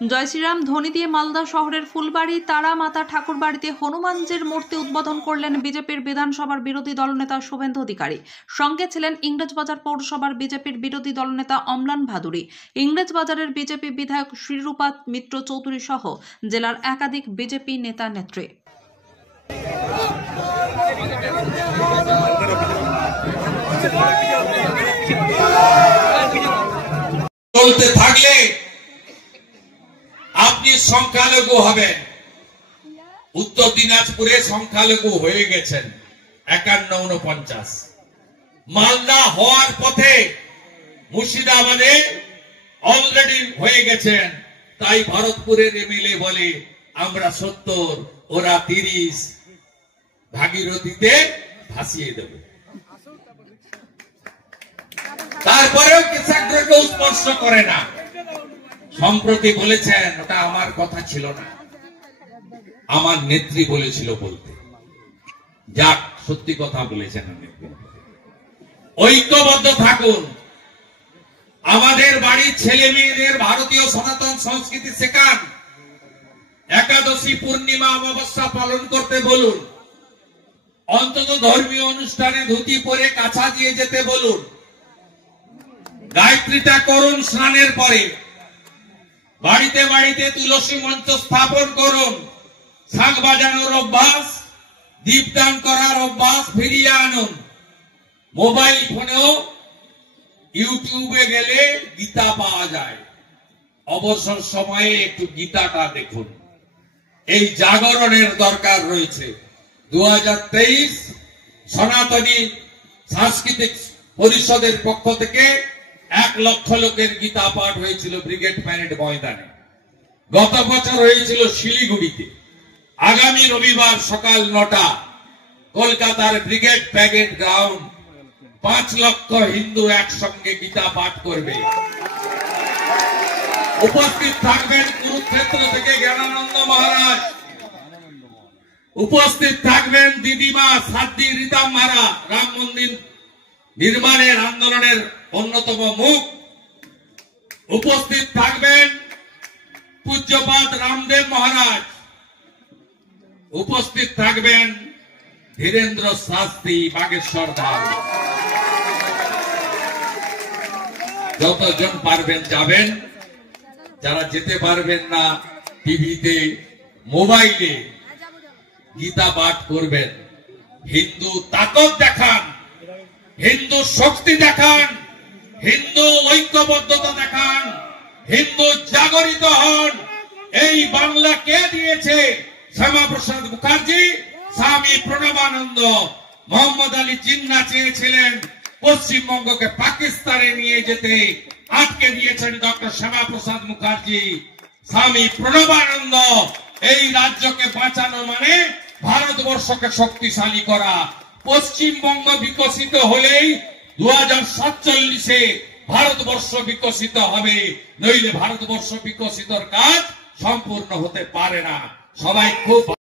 জয় শ্রীরাম ধ্বনি দিয়ে মালদা শহরের ফুলবাড়ি তারা মাতা ঠাকুর বাড়িতে হনুমানজির মূর্তি উদ্বোধন করলেন বিজেপির বিধানসভার বিরোধী দলনেতা শুভেন্দু অধিকারী। সঙ্গে ছিলেন ইংরেজবাজার পৌরসভার বিজেপির বিরোধী দলনেতা অম্লান ভাদুরী, ইংরেজবাজারের বিজেপি বিধায়ক শ্রীরূপা মিত্র চৌধুরী সহ জেলার একাধিক বিজেপি নেতা নেত্রী। চলতে থাকলে আপনি সংখ্যালঘু হবেন। উত্তর দিনাজপুরে সংখ্যালঘু হয়ে গেছেন 51-49, মালদা হওয়ার পথে মুর্শিদাবাদে অলরেডি হয়ে গেছেন। তাই ভরতপুরের এমএলএ বলে আমরা 70, ওরা 30, ভাগীরথীতে ভাসিয়ে দেব। তারপরেও কেশাগ্রকেও স্পর্শ করে না। সম্প্রতি বলেছেন ওটা আমার কথা ছিল না, আমার নেত্রী বলেছিল বলতে। যাক, সত্যি কথা বলেছেন। ঐক্যবদ্ধ থাকুন। আমাদের বাড়ির ছেলে মেয়েদের ভারতীয় সনাতন সংস্কৃতি শেখান। একাদশী, পূর্ণিমা, অমাবস্যা পালন করতে বলুন। অন্তত ধর্মীয় অনুষ্ঠানে ধুতি পরে কাছা দিয়ে যেতে বলুন। গায়ত্রীটা করুন স্নানের পরে। বাড়িতে বাড়িতে তুলসী মঞ্চ স্থাপন করুন। শাঁখ বাজানোর অভ্যাস, দীপদান করার অভ্যাস ফিরিয়ে আনুন। মোবাইল ফোনেও ইউটিউবে গেলে গীতা পাওয়া যায়। অবসর সময়ে একটু গীতাটা দেখুন। এই জাগরণের দরকার রয়েছে। 2023 সনাতনী সাংস্কৃতিক পরিষদের পক্ষ থেকে 1 লক্ষ লোকের গীতা পাঠ হয়েছিল ব্রিগেড প্যারেড ময়দানে। গত বছর হয়েছিল শিলিগুড়িতে। আগামী রবিবার সকাল 9টা কলকাতার ব্রিগেড প্যারেড গ্রাউন্ড 5 লক্ষ হিন্দু একসঙ্গে গীতা পাঠ করবে। উপস্থিত থাকবেন কুরুক্ষেত্র থেকে জ্ঞানানন্দ মহারাজ, উপস্থিত থাকবেন দিদিমা সাধ্বী রীতাম মারা, রাম মন্দির নির্মাণের আন্দোলনের অন্যতম মুখ। উপস্থিত থাকবেন পূজ্যপাদ রামদেব মহারাজ, উপস্থিত থাকবেন ধীরেন্দ্র শাস্ত্রী বাগেশ্বর ধাম। যতজন পারবেন যাবেন, যারা যেতে পারবেন না টিভিতে মোবাইলে গীতা পাঠ করবেন। হিন্দু তাকত দেখান, হিন্দু শক্তি দেখান, হিন্দু ঐক্যবদ্ধতা দেখান, হিন্দু জাগরিত হন। এই বাংলা কে দিয়েছে? শ্যামাপ্রসাদ মুখার্জি, স্বামী প্রণবানন্দ। মোহাম্মদ আলী জিন্নাহ চেয়েছিলেন পশ্চিমবঙ্গকে পাকিস্তানে নিয়ে যেতে, আটকে দিয়েছেন ডক্টর শ্যামাপ্রসাদ মুখার্জি। স্বামী প্রণবানন্দ এই রাজ্যকে বাঁচানো মানে ভারতবর্ষকে শক্তিশালী করা। পশ্চিমবঙ্গ বিকশিত হলেই 2047-এ ভারতবর্ষ বিকশিত হবে, নইলে ভারতবর্ষ বিকশিতর কাজ সম্পূর্ণ হতে পারে না। সবাই খুব